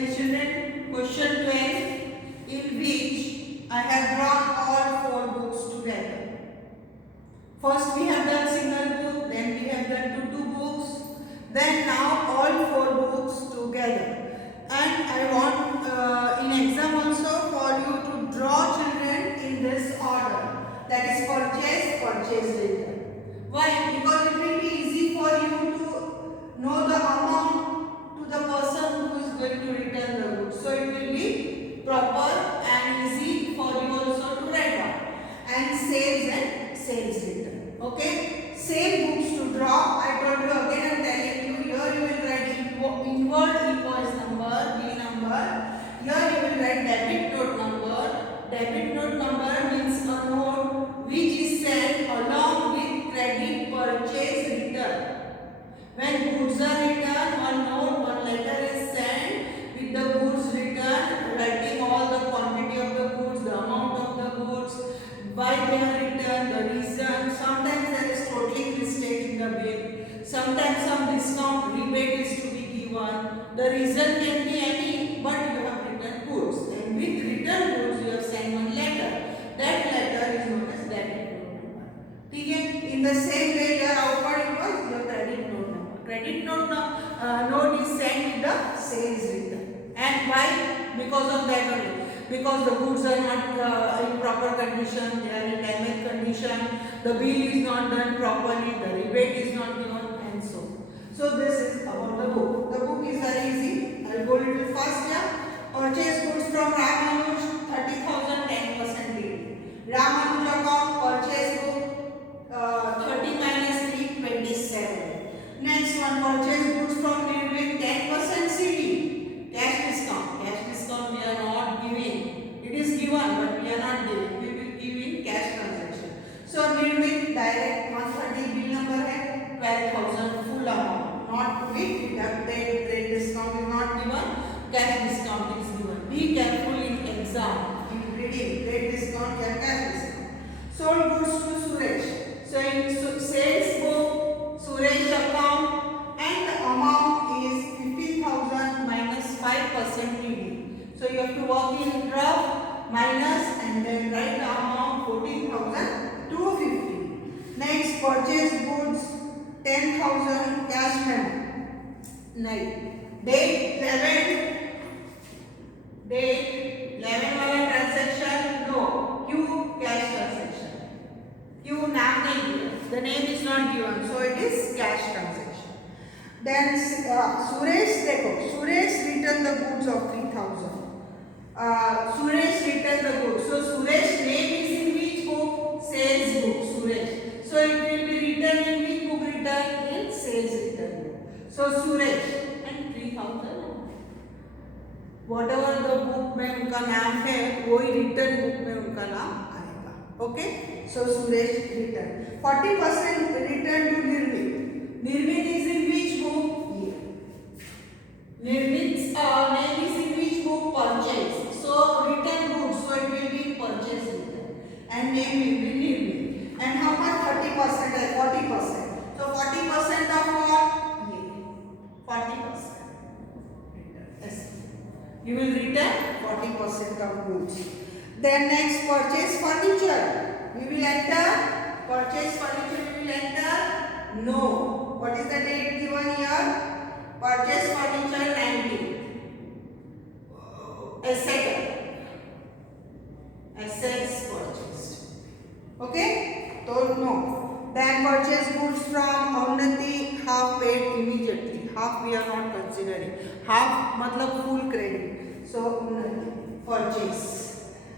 Yes, children, question 12, in which I have drawn all 4 books together. First we have done single book, then we have done two books, then now all 4 books together. And I want in exam also for you to draw children in this order. That is purchase, purchase later. Why? Because it will be easy for you to know the amount to the person who is going to return the goods. So it will be proper and easy for you also to write down. And sales return. Okay? Same books to draw. I told you again, I am telling you. Here you will write inward invoice number, bill number. Here you will write debit note number. Debit note number means a note which is sent along with credit purchase return. When goods are returned, one note, one letter is sent with the goods returned, writing all the quantity of the goods, the amount of the goods, why they are returned, the reason. Sometimes there is totally mistake in the bill. Sometimes some discount rebate is to be given. The reason can be any, but you have returned goods. And with returned goods, you have sent one letter. That letter is known as debit note number. Okay? In the same way, your outward invoice, your credit note number. Credit note is sent with the sales return. And why? Because of that only. Because the goods are not in proper condition, they are in damaged condition, the bill is not done properly, the rebate is not given, and so on. So this is about the book. The book is very easy. I will go little fast here. Purchase goods from Ramanuj, 30,000, 10% lead. Ramanuj account, purchase book, 30 minus 3, 27. Next one, purchase goods from Nirvik, 10% CD. Cash discount. Cash discount we are not giving. It is given, but we are not giving. We will give in cash transaction. So Nirvik direct 130 bill number है 12,000 full amount. Not with deducted, trade discount is not given. Cash discount is given. Be careful in exam. In reading, trade discount or cash discount. Sold goods to Suresh. So in sales book, Suresh account, and the amount is 50,000 minus 5% TD. So you have to work in rough minus and then write the amount 14,250. Next, purchase goods 10,000 cash memo. Date 11 वाला transaction no. Q cash transaction. Q नाम नहीं दिया. The name is not given, so it is cash transaction. Then Suresh देखो, Suresh returned the goods of 3,000. Suresh returned the goods. So Suresh name is in which book? Sales book. Suresh. So it will be written in which book? Written in sales return book. So Suresh and 3,000. Whatever the book में उनका नाम है, वही return book में उनका नाम आएगा. Okay? So Suresh return. 40% return to Nirvik. Nirvik is in which book? Here. Nirvik's name is in which book? Purchase. So return goods. So it will be purchase return. And name will be Nirvik. And how much? 30% and 40%. So 40% of what? Here. 40%. Yes. You will return 40% of goods. Then next, purchase furniture. We will enter purchase furniture. We will enter no. What is the date given here? Purchase furniture 19. Assets purchased. Okay? So no. Then purchase goods from Unnati, half paid immediately. Half we are not considering. Half matlab full credit. So Unnati purchase.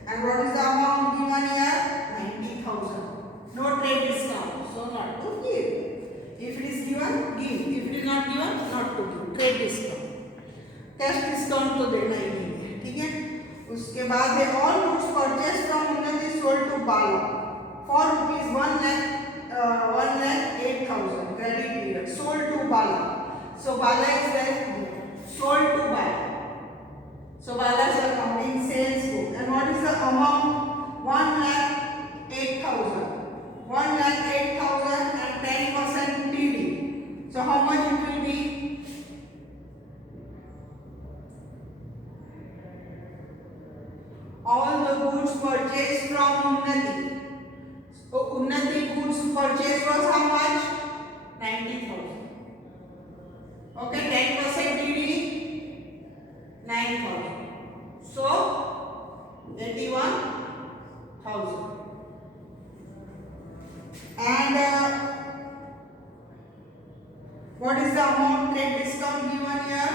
And what is the amount given here? 90,000. No trade discount. So not to give. If it is given, give. If it is not given, not to give. Trade discount. Cash discount तो देना ही नहीं है. ठीक है? उसके बाद है all goods purchased from Unnati sold to Bala for rupees 1,08,000 credit period. Sold to Bala. So Bala is there. Sold to Bala. So Bala is accounting sales book. And what is the amount? 1,08,000. 1,08,000 and 10% TD. So how much it will be? goods purchased from Unnati. So Unnati goods purchased was how much? 90,000. Okay, 10% DD 9,000. So 81,000. And what is the amount trade discount given here?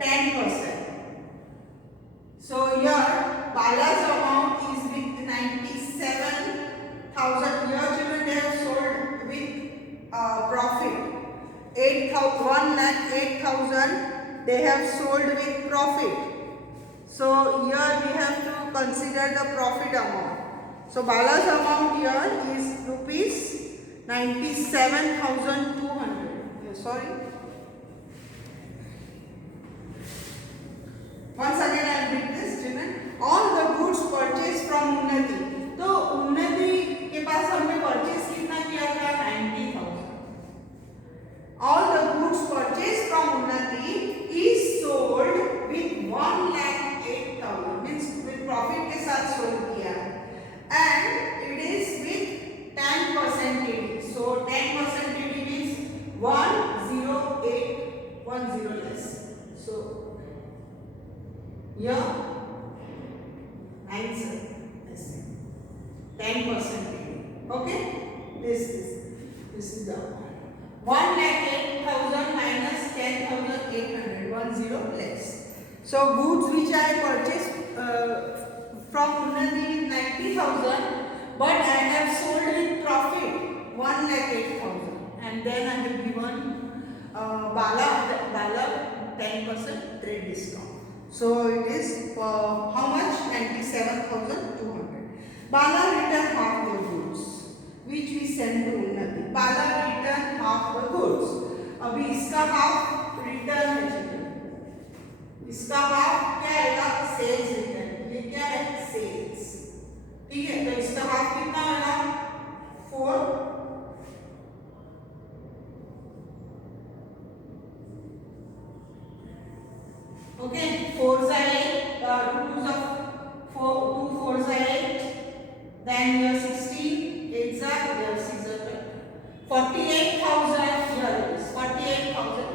10%. So here Bala's amount is with 97,000. Here children, they have sold with profit. 1,08,000 they have sold with profit. So here we have to consider the profit amount. So Bala's amount here is rupees 97,200. Sorry. Once again I will read this children. All the goods purchased from Unnati. तो उन्नति के पास हमने purchase कितना किया था? 90,000. All the goods purchased from Unnati is sold with 1,08,000. Means with profit के साथ sold किया. And it is with 10% TD. So 10% TD means 10810 less. So here 9 sir. 10% TD. Okay. This is the 1,08,000 minus 10,800. 10 less. So goods which I purchased from Unnati 90,000, but I have sold with profit 1,08,000, and then I have given Bala 10% trade discount. So it is how much? 97,200. Bala returned half the goods which we sent to Unnati. Bala returned half the goods. अभी इसका half return है चलिए. इसका half क्या आएगा? Sales return. ये क्या है? सेल्स. ठीक है, तो इसका हाफ कितना आएगा? 4. ओके, 4 से 8, 2 से 4, 2 4 से 8, then here 16, 8 से here 6 से 48,000 here is 48,600.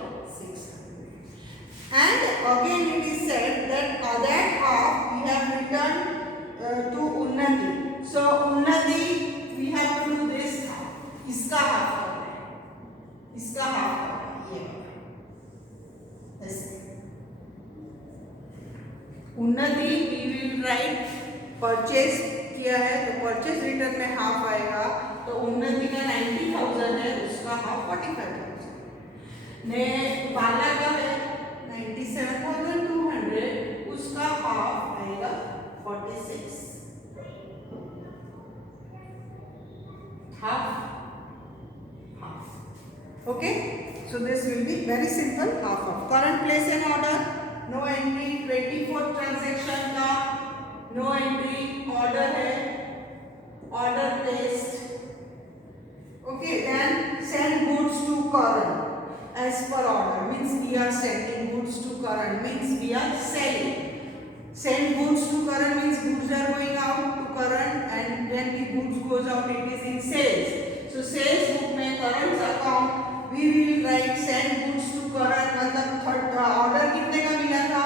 And again it is said that that half we have returned to Unnati. So Unnati we have to do this half. इसका half करना है. इसका half करना है. ये ऐसे. उन्नति we will write purchase किया है तो परचेज रिटर्न में हाफ आएगा. तो उन्नति का 90,000 है, उसका हाफ 45,000. ने बाला का है 97,200, उसका हाफ आएगा 46. Half. Okay, so this will be very simple. Half of current place and order. No entry. 24th transaction का no entry. Order है. Order placed. Okay, then send goods to current as per order. Means we are sending goods to current. Means we are selling. Send goods to current means goods are going out to current, and when the goods goes out it is in sales. So sales book में current account we will write send goods to current. मतलब order कितने का मिला था?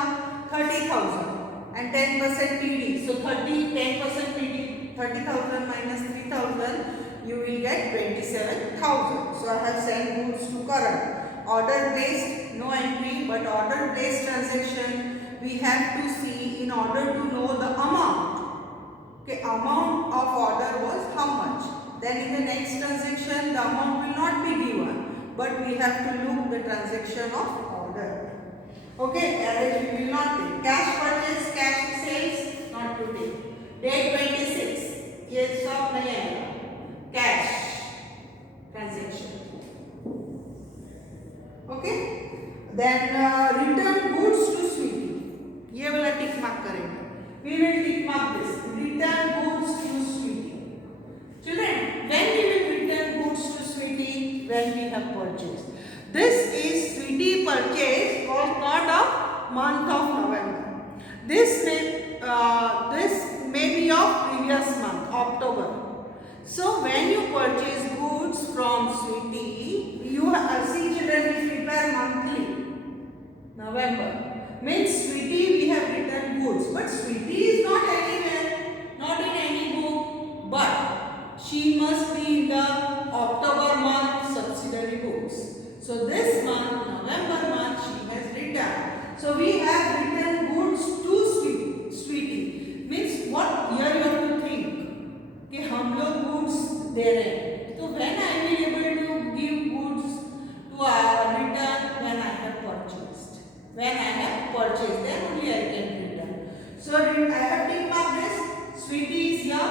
30,000 and 10% TD. So 10% TD, 30,000 minus 3,000, you will get 27,000. So I have sent goods to current. Order placed, no entry, but order placed transaction we have to see in order to know the amount. Okay, amount of order was how much. Then in the next transaction the amount will not be given, but we have to look the transaction of order. Okay, average we will not take. Cash purchase, cash sales not to take. Date 26, ये सब नहीं आएगा. Cash transaction. Okay, then return goods to Sweetie. ये वाला tick mark करेंगे. We will tick mark this. Return goods to Sweetie. Children, when we will return goods to Sweetie? When we have purchased. This is Sweetie purchase was not of month of November. This may be of previous month, October. So when you purchase goods from Sweetie, you see children, we prepare monthly. November means Sweetie we have written goods, but Sweetie is not anywhere, not in any book, but she must be in the October month subsidiary books. So this month, November month, she has written. So we have written goods to Sweetie. Means what here you have to think कि हम लोग goods दे रहे हैं. तो when I will able to give goods to our return when I have purchased. When I have purchased, then only I can return. So I have tick mark this. Sweetie is here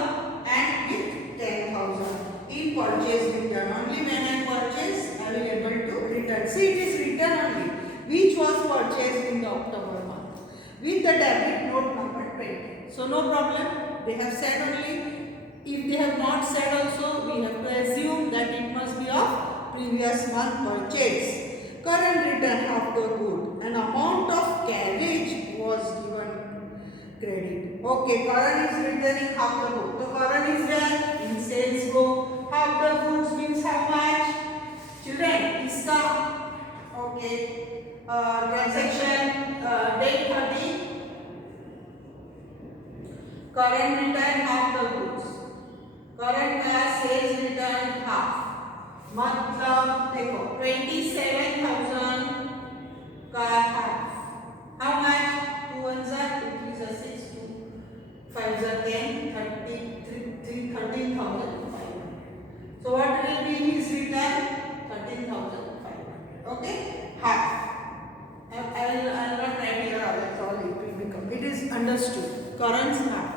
and with 10,000 in purchase return. Only when I purchase, I will able to return. See, it is return only, which was purchased in the October month with the debit note number 20. So no problem. They have said only. If they have not said also, we have to assume that it must be of previous month purchase. Current return of the good. An amount of carriage was given credit. Okay, current is returning half the book. So current is there in sales book. Half the goods means how much? Children, iska. Okay. Transaction date 30. Current return half the goods. Current का sales return half. मतलब देखो 27,000 का half. How much? 2 ones are 2 3s are 6, 2 5s are 10, 13,500. So what will be his return? 13,500. Okay, half. I will not write here. That's all it will become. It is understood. Current's half.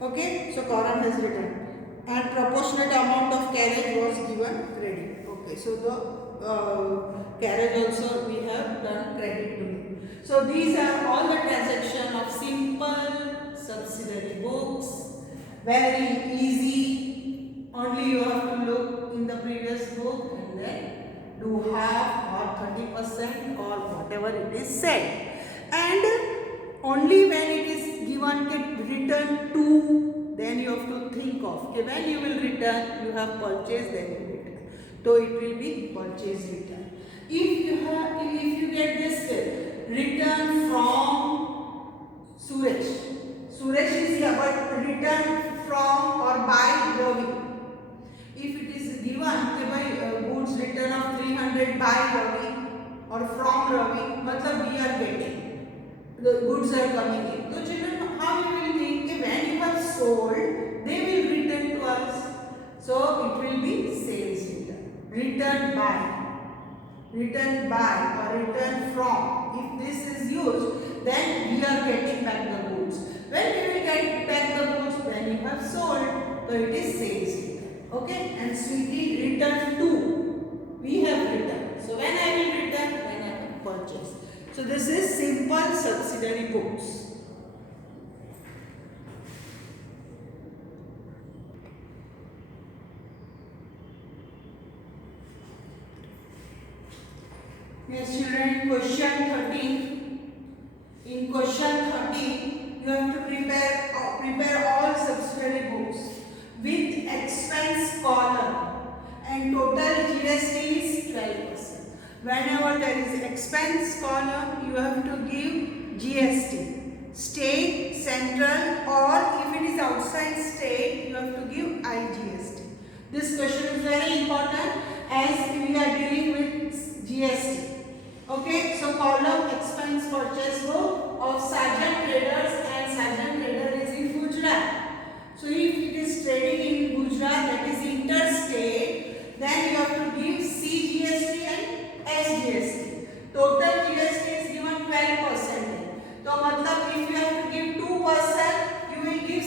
Okay, so current has written. And proportionate amount of carriage was given credit. Okay, so the carriage also we have done credit to him. So these are all the transaction of simple subsidiary books. Very easy. Only you have to look in the previous book and then do half or 30% or whatever it is said. And only when it is given written to, then you have to think of okay, when you will return, you have purchased, then you return. So it will be purchase return. If you get this return from Suresh. Suresh is here, but return from or by Ravi. If it is given by goods return of 300 by Ravi or from Ravi, matlab we are getting. The goods are coming in. So children, how you will think when you have sold, they will return to us. So it will be sales return. Return by or return from. If this is used, then we are getting back the goods. When we will get back the goods, then you have sold. So it is sales return. Okay, and Sweetie return to. We have returned. So when I will return, when I have purchased. So this is simple subsidiary books. Yes, children, question 13. In question 13, you have to prepare all subsidiary books with expense column and total GST is 12%. Whenever there is expense column, you have to give GST, state, central, or if it is outside state, you have to give IGST. This question is very important as we are dealing with GST. Okay, so column expense purchase book of Sargent Traders, and Sargent Trader is in Gujarat. So if it is trading in Gujarat, that is interstate, then you have to give CGST and SGST. Total GST is given 12%. So matlab if you have to give 2%, you will give 6%.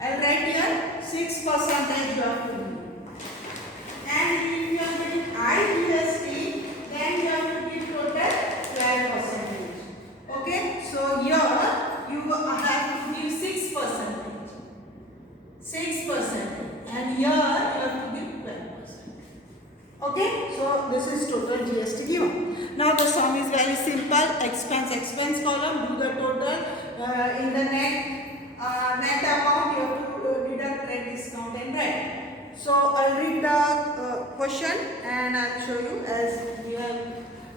I'll write here 6% you have to give. And if you are giving IGST, then you have to give total 12%. Okay, so here you have to give 6%. 6%. And here you have to give 12%. Okay, so this is total GST given. Now the sum is very simple. Expense column, do the total in the net net amount you have to deduct rent discount and rent. So I'll read the question and I'll show you as we have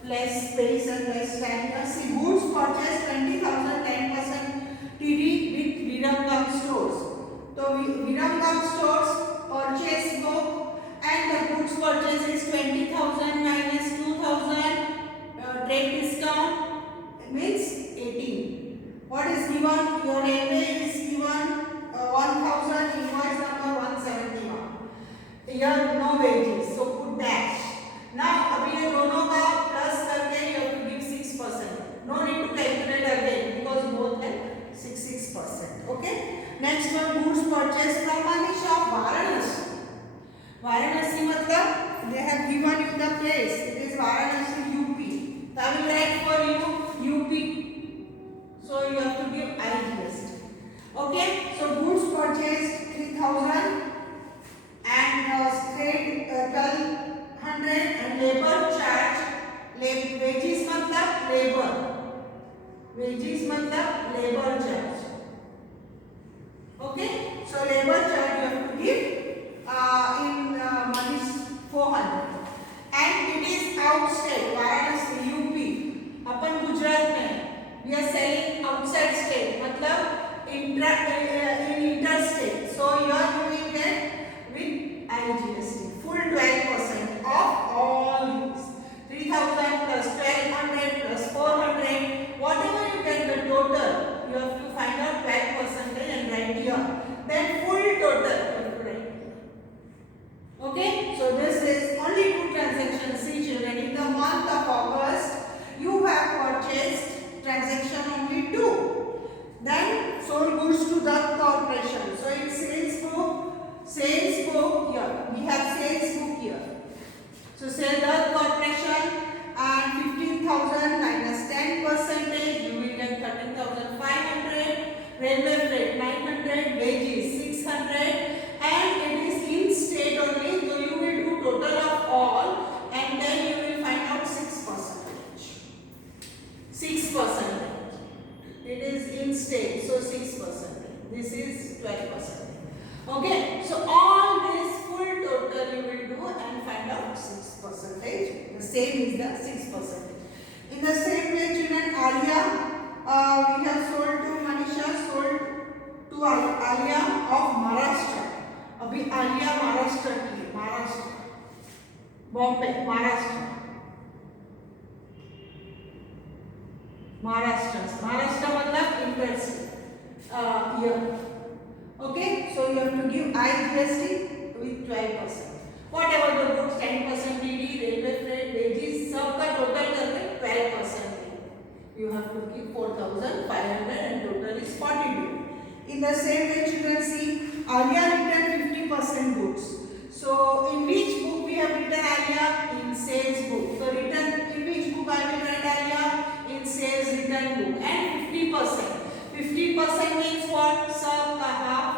less space and less time. Here, see, goods purchased 20,000 10% TD with Viramgam stores. So Viramgam stores purchase book and the goods purchase is 20,000 minus 2,000 trade discount means 18. What is given? Your railway is given 1,000, invoice number 171. Here no wages, so put dash. Now अभी ये दोनों का plus करके you have to give 6%. No need to calculate again because both है 6%. Okay. Next one, goods purchased from Manisha of Varanasi. Varanasi मतलब they have given you the place. It is Varanasi UP. So I will write for you UP. So you have to give IGST. Okay. So goods purchased 3,000 and trade 1,200 and labor charge. Wages मतलब labor. Wages मतलब labor charge. Okay. So labor charge you have to give in money 400 and it is outside Varanasi UP. अपन गुजरात में we are selling outside state मतलब interstate. So here you will get with IGST full 12% of all these 3,000 plus 1,200 plus 400 whatever you get the total you have to find out 12% and write here. Then full total you have to write here. Okay, so this is only two transactions. See children, in the month of August you have purchased transaction only two. Then sold goods to the corporation. So in sales book here. We have sales book here. So sell the corporation and 15,000 minus 10%, you will get 13,500. Railway freight 900, wages 600, and it is in state only. So you will do total of all, and then you will find out 6%. 6%. It is in state, so 6%. This is 12%. Okay, so all this full total you will do and find out 6%. The same is the 6%. In the same way, children, Alia, we have sold to Manisha, sold to Alia of Maharashtra. अभी Alia Maharashtra की है, Maharashtra, Bombay, Maharashtra. Maharashtra मतलब interstate here. Okay, so you have to give IGST with 12%. Whatever the goods 10% DD, railway freight, wages, सबका total करके 12%. You have to give 4,500 and total is 42. In the same way, children, see, Alia returned 50% goods. So in which book we have written Alia? In sales book. So return in which book I will write Alia? In sales return book. And 50%. 50% means what? Sub ka half.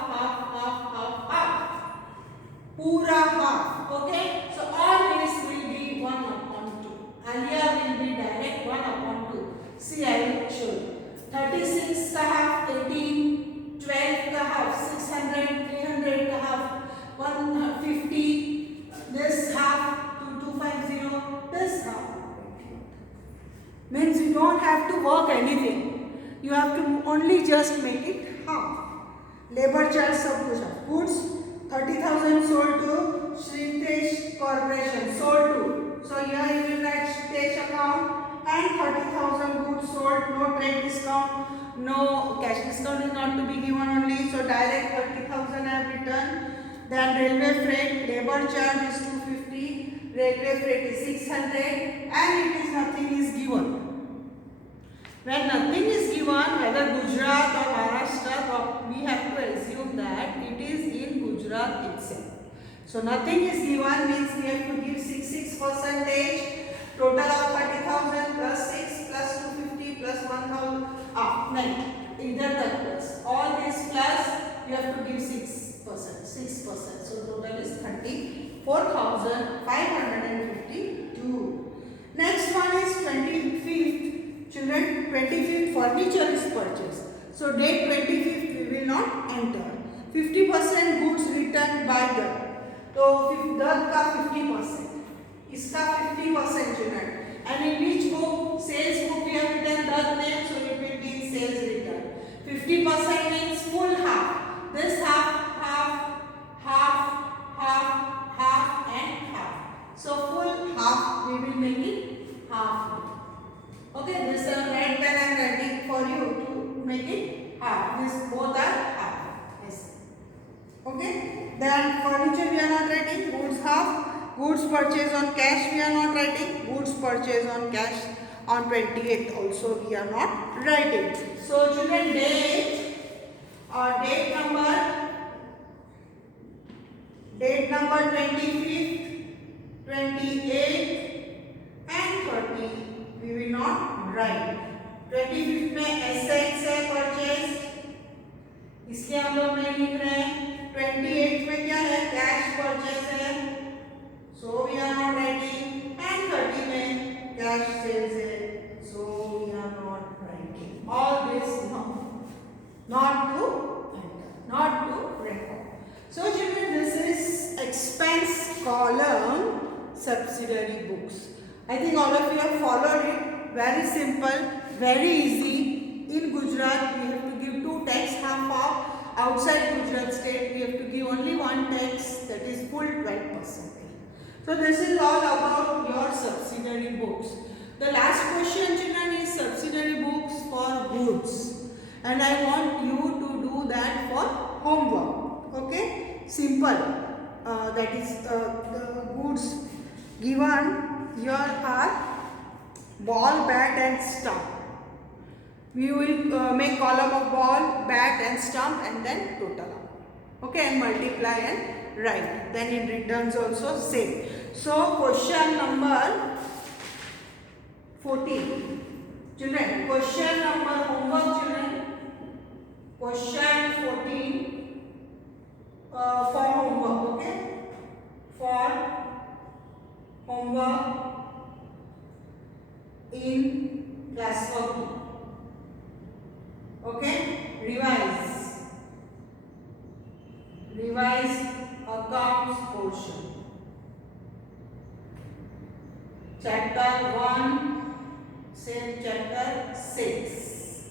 Pura half. Okay. So all this will be 1 upon 2. Alia will be direct 1 upon 2. See, I will show you. 36 ka half 18, 12 ka half 600, 300 ka half 150, this half 2250, this half. Means you don't have to work anything. You have to only just make it half. Labor charge सब कुछ है. Goods 30,000 sold to Shritesh Corporation. Sold to. So here you will write Shritesh account. And 30,000 goods sold, no trade discount, no cash discount is not to be given only. So direct 30,000 I have written. Then railway freight, labor charge is 250, railway freight is 600, and it is nothing is given. When nothing is given, whether Gujarat or Maharashtra, we have to assume that it is in Gujarat itself. So nothing is given means we have to give 6%. Total of 30,000 plus 6 plus 250 plus 1,000. Either that plus. All this plus you have to give 6%. 6%. So total is 34,552. Next one is 25th. Children, 25th furniture is purchased. So date 25th we will not enter. 50% goods returned by the. तो दर्द का 50%, इसका 50% children. And in which book? Sales book we have written that name, so it will be in sales return. 50% means full half. This half, half, half, half, half and half. So full half we will make it half. Okay, this red pen I am writing for you to make it half. This both are half. Yes. Okay. Then furniture we are not writing. Goods half. Goods purchase on cash we are not writing. Goods purchase on cash on 28th also we are not writing. So children, date or date number 25th, 28th and 30 we will not write. 25th में assets है purchased, इसलिए हम लोग नहीं लिख रहे हैं. 28th में क्या है? cash purchase है, so we are not writing. And 30 में cash sales है, so we are not writing. All this not to enter, not to record. So children, this is expense column subsidiary books. I think all of you have followed it. Very simple, very easy. In Gujarat we have to give two texts, half of. Outside Gujarat state we have to give only one text, that is full 12%. So this is all about your subsidiary books. The last question children is subsidiary books for goods, and I want you to do that for homework. Okay, simple. That is the goods given here are ball, bat and stump. We will make column of ball, bat and stump and then total up. Okay, and multiply and write. Then in returns also same. So question number 14. Children, question number homework children. Question 14 for homework. Okay, for homework in classwork 2. Okay, revise accounts portion. Chapter 1, same chapter 6.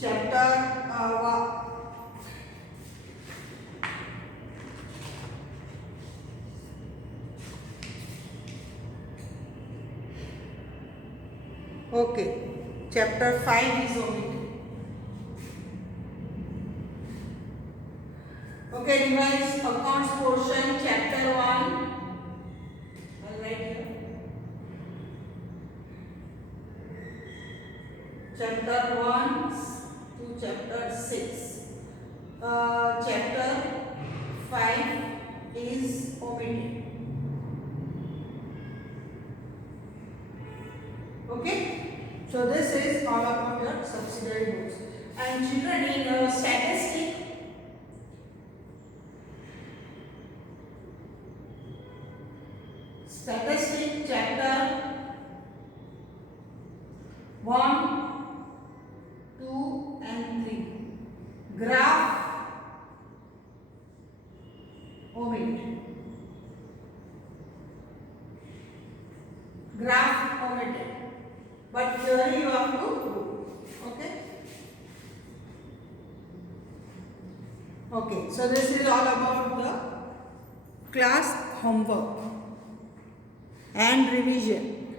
Chapter 1. Okay, chapter 5 is omitted. Okay, revise accounts portion, chapter 1. I'll write here. Chapter 1 to chapter 6. Chapter 5 is omitted. Okay, so this is all about your subsidiary books. And children, in statistic chapter 1, 2 and 3. Graph omitted. Graph omitted. But theory you have to do. Okay. Okay. So this is all about the class homework and revision.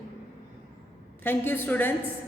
Thank you, students.